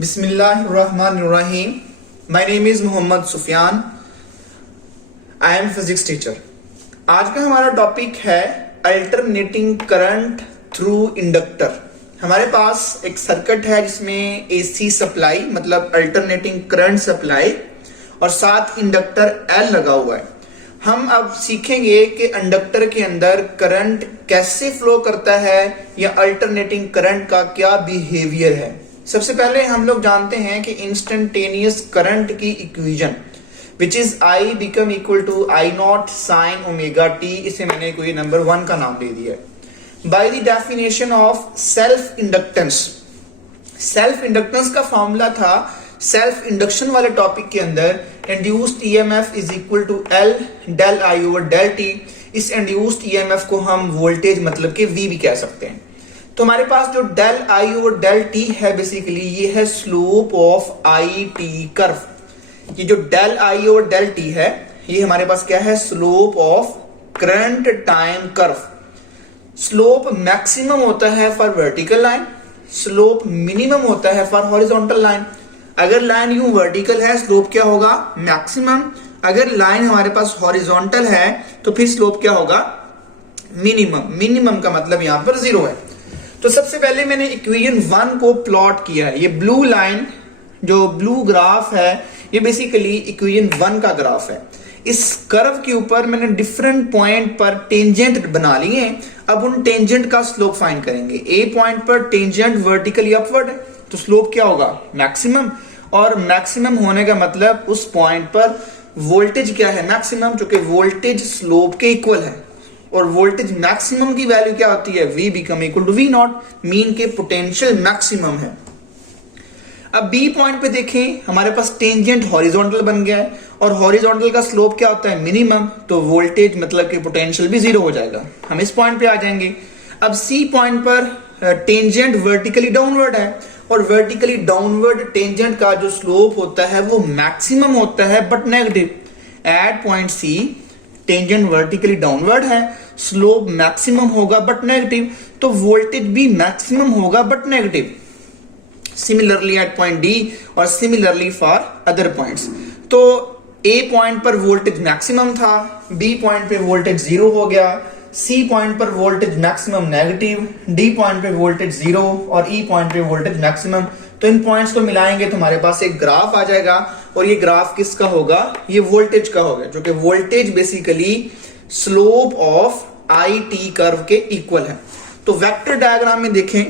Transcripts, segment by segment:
बिस्मिल्लाहिर्रहमानिर्रहीम। My name is Mohammad Sufiyan. I am physics teacher. आज का हमारा टॉपिक है अल्टरनेटिंग करंट थ्रू इंडक्टर। हमारे पास एक सर्किट है जिसमें एसी सप्लाई मतलब अल्टरनेटिंग करंट सप्लाई और साथ इंडक्टर एल लगा हुआ है। हम अब सीखेंगे कि इंडक्टर के अंदर करंट कैसे फ्लो करता है या अल्टरनेटिंग करंट का क्या बिहेवियर है। सबसे पहले हम लोग जानते हैं कि इंस्टेंटेनियस करंट की equation which is I become equal to I naught sine omega T, इसे मैंने कोई नंबर 1 का नाम दे दिया है। By the definition of self inductance. Self inductance का फॉर्मूला था सेल्फ इंडक्शन वाले टॉपिक के अंदर induced EMF is equal to L del I over del T. इस इंड्यूस्ड ईएमएफ को हम वोल्टेज मतलब कि वी भी कह सकते हैं। तो हमारे पास जो del I over del T है बेसिकली ये है slope of I T curve. ये जो del I over del T है ये हमारे पास क्या है, slope of current time curve. Slope maximum होता है for vertical line, slope minimum होता है फॉर हॉरिजॉन्टल लाइन। अगर लाइन यूं वर्टिकल है स्लोप क्या होगा, मैक्सिमम। अगर लाइन हमारे पास हॉरिजॉन्टल है तो फिर स्लोप क्या होगा, मिनिमम। मिनिमम का मतलब यहां पर 0 है। तो सबसे पहले मैंने इक्वेशन 1 को प्लॉट किया है। ये ब्लू लाइन जो ब्लू ग्राफ है ये बेसिकली इक्वेशन 1 का ग्राफ है। इस कर्व के ऊपर मैंने डिफरेंट पॉइंट पर टेंजेंट बना लिए हैं। अब उन टेंजेंट का स्लोप फाइंड करेंगे। ए पॉइंट पर टेंजेंट वर्टिकली अपवर्ड है तो स्लोप क्या होगा, मैक्सिमम। और मैक्सिमम होने का मतलब उस पॉइंट पर वोल्टेज क्या है, मैक्सिमम, जो कि वोल्टेज स्लोप के इक्वल है। और वोल्टेज मैक्सिमम की वैल्यू क्या होती है, V become equal to V naught, mean के पोटेंशियल मैक्सिमम है। अब बी पॉइंट पे देखें हमारे पास टेंजेंट हॉरिजॉन्टल बन गया है और हॉरिजॉन्टल का स्लोप क्या होता है, मिनिमम। तो वोल्टेज मतलब कि पोटेंशियल भी 0 हो जाएगा। हम इस पॉइंट पे आ जाएंगे। अब सी पॉइंट पर टेंजेंट वर्टिकली डाउनवर्ड है और वर्टिकली डाउनवर्ड टेंजेंट का जो स्लोप होता है वो मैक्सिमम होता है but negative. At point C tangent vertically downward है, स्लोप मैक्सिमम होगा बट नेगेटिव, तो वोल्टेज भी मैक्सिमम होगा but negative. Similarly at point D और सिमिलरली फॉर अदर पॉइंट्स। तो ए पॉइंट पर वोल्टेज मैक्सिमम था, बी पॉइंट पे वोल्टेज 0 हो गया, सी पॉइंट पर voltage maximum negative, D point पे वोल्टेज 0 और ई पॉइंट पे वोल्टेज मैक्सिमम। तो इन पॉइंट्स को मिलाएंगे तो हमारे पास एक ग्राफ आ जाएगा और ये ग्राफ किसका होगा, ये वोल्टेज का होगा, जो कि voltage basically slope of I T curve के इक्वल है। तो वेक्टर डायग्राम में देखें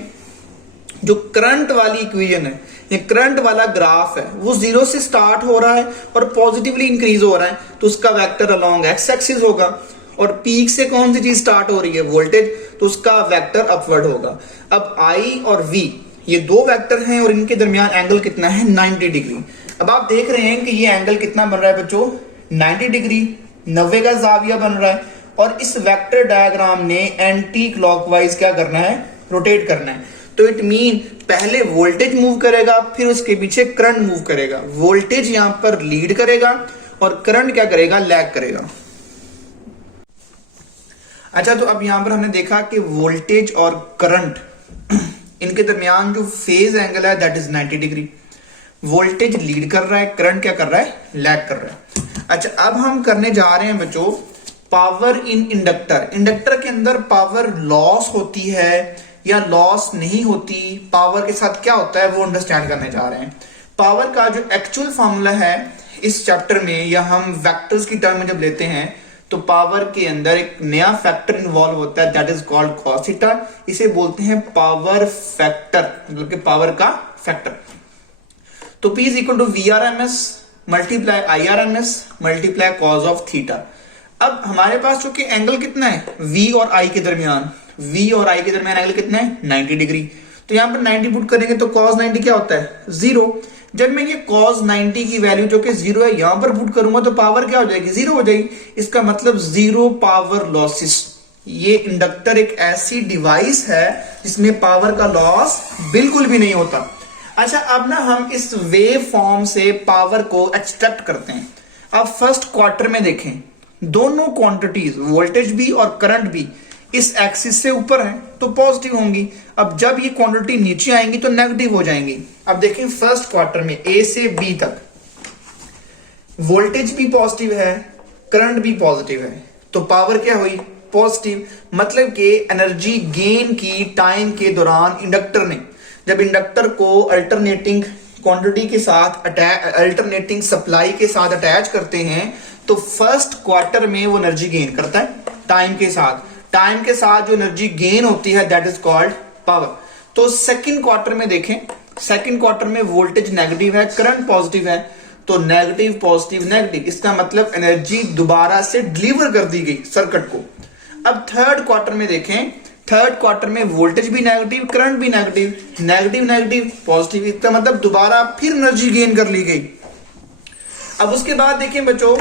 जो करंट वाली इक्वेशन है, ये करंट वाला ग्राफ है, वो 0 से स्टार्ट हो रहा है और पॉजिटिवली इंक्रीज हो रहा है, तो उसका वेक्टर अलोंग एक्स एक्सिस होगा। और पीक से कौन सी चीज स्टार्ट हो रही है, वोल्टेज, तो उसका वेक्टर अपवर्ड होगा। अब आई और वी ये दो वेक्टर हैं और इनके दरमियान एंगल कितना है, 90 डिग्री। अब आप देख रहे हैं कि ये एंगल कितना बन रहा है बच्चों, 90 डिग्री, 90 का जाविया बन रहा है। और इस वेक्टर डायग्राम ने एंटी क्लॉकवाइज क्या करना है, रोटेट करना है। तो इट मीन पहले वोल्टेज मूव करेगा फिर उसके पीछे करंट मूव करेगा। वोल्टेज यहां पर लीड करेगा और करंट क्या करेगा, लैग करेगा। अच्छा, तो अब यहां पर हमने देखा कि वोल्टेज और करंट इनके दरमियान जो फेज एंगल है that is 90 degree. Voltage lead कर रहा है, करंट क्या कर रहा है, लैग कर रहा है। अच्छा, अब हम करने जा रहे हैं बच्चों पावर इन इंडक्टर। इंडक्टर के अंदर पावर लॉस होती है या लॉस नहीं होती, पावर के साथ क्या होता है वो अंडरस्टैंड करने जा रहे हैं। पावर का जो एक्चुअल फॉर्मूला है इस चैप्टर में, या हम वेक्टर्स की टर्म में जब लेते हैं तो पावर के अंदर एक नया फैक्टर इन्वॉल्व होता है that is called cos theta. इसे बोलते हैं पावर फैक्टर, मतलब कि पावर का फैक्टर। तो P is equal to VRMS multiply IRMS multiply cos of theta. अब हमारे पास चूंकि एंगल कितना है, V और I के दरमियान, V और I के दरमियान एंगल कितना है, 90 डिग्री। तो यहां पर 90 पुट करेंगे तो cos 90 क्या होता है, 0। जब मैं ये cos 90 की वैल्यू जो कि 0 है यहां पर पुट करूंगा तो पावर क्या हो जाएगी, 0 हो जाएगी। इसका मतलब 0 पावर लॉसेस। ये इंडक्टर एक ऐसी डिवाइस है जिसमें पावर का लॉस बिल्कुल भी नहीं होता। अच्छा, अब ना हम इस वेव फॉर्म से पावर को एक्सट्रैक्ट करते हैं। अब फर्स्ट क्वार्टर में देखें दोनों क्वांटिटीज वोल्टेज भी और करंट भी इस एक्सिस से ऊपर है तो पॉजिटिव होंगी। अब जब ये क्वांटिटी नीचे आएंगी तो नेगेटिव हो जाएंगी। अब देखें फर्स्ट क्वार्टर में ए से बी तक वोल्टेज भी पॉजिटिव है, करंट भी पॉजिटिव है, तो पावर क्या हुई? पॉजिटिव। मतलब कि एनर्जी गेन की टाइम के दौरान इंडक्टर ने, जब इंडक्टर को अल्टरनेटिंग क्वांटिटी के साथ अल्टरनेटिंग सप्लाई के साथ अटैच करते हैं तो फर्स्ट क्वार्टर में वो एनर्जी गेन करता है टाइम के साथ। टाइम के साथ जो एनर्जी गेन होती है दैट इज कॉल्ड पावर। तो सेकंड क्वार्टर में देखें, सेकंड क्वार्टर में वोल्टेज नेगेटिव है, करंट पॉजिटिव है, तो नेगेटिव पॉजिटिव नेगेटिव, इसका मतलब एनर्जी दोबारा से डिलीवर कर दी गई सर्किट को। अब थर्ड क्वार्टर में देखें, थर्ड क्वार्टर में वोल्टेज भी नेगेटिव, करंट भी नेगेटिव, नेगेटिव नेगेटिव पॉजिटिव, इसका मतलब दोबारा फिर एनर्जी गेन कर ली गई। अब उसके बाद देखें बच्चों,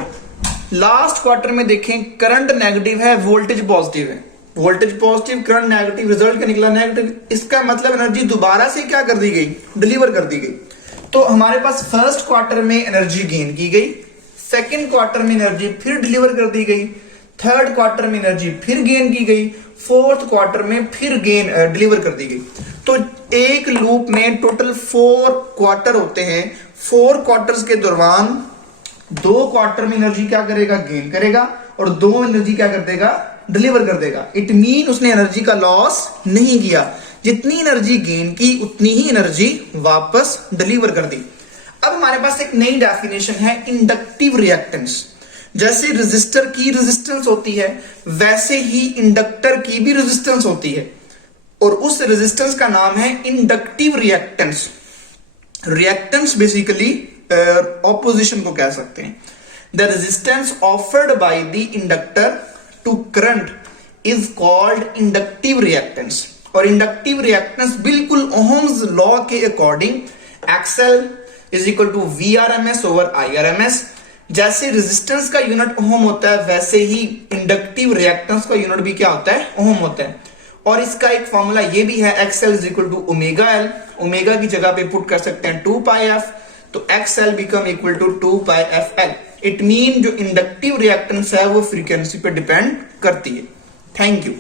लास्ट क्वार्टर में देखें, करंट नेगेटिव है, वोल्टेज पॉजिटिव है, voltage positive, current negative, result क्या निकला? नेगेटिव। इसका मतलब एनर्जी दोबारा से क्या कर दी गई? डिलीवर कर दी गई। तो हमारे पास फर्स्ट क्वार्टर में एनर्जी गेन की गई, सेकंड क्वार्टर में एनर्जी फिर डिलीवर कर दी गई, थर्ड क्वार्टर में एनर्जी फिर गेन की गई, फोर्थ क्वार्टर में फिर गेन डिलीवर कर दी गई। तो एक लूप में टोटल 4 क्वार्टर होते हैं। 4 क्वार्टर्स के दौरान 2 क्वार्टर में एनर्जी क्या करेगा? गेन करेगा, और 2 एनर्जी क्या कर देगा? डिलीवर कर देगा। इट मीन उसने एनर्जी का लॉस नहीं किया, जितनी एनर्जी गेन की उतनी ही एनर्जी वापस डिलीवर कर दी। अब हमारे पास एक नई डेफिनेशन है इंडक्टिव रिएक्टेंस। जैसे रेजिस्टर की रेजिस्टेंस होती है वैसे ही इंडक्टर की भी रेजिस्टेंस होती है, और उस रेजिस्टेंस का नाम है inductive reactance. Reactance basically opposition को कह सकते हैं। The resistance offered by the inductor to current is called inductive reactance. और इंडक्टिव रिएक्टेंस बिल्कुल ओहम्स लॉ के according XL is equal to VRMS over IRMS. जैसे रेजिस्टेंस का यूनिट ओहम होता है वैसे ही इंडक्टिव रिएक्टेंस का यूनिट भी क्या होता है? ओहम होता है। और इसका एक फॉर्मूला ये भी है, XL is equal to omega L. Omega की जगह पे पुट कर सकते हैं 2 पाई एफ, तो XL become equal to 2 pi F L. It mean जो इंडक्टिव रिएक्टेंस है वो फ्रीक्वेंसी पे डिपेंड करती है। Thank you.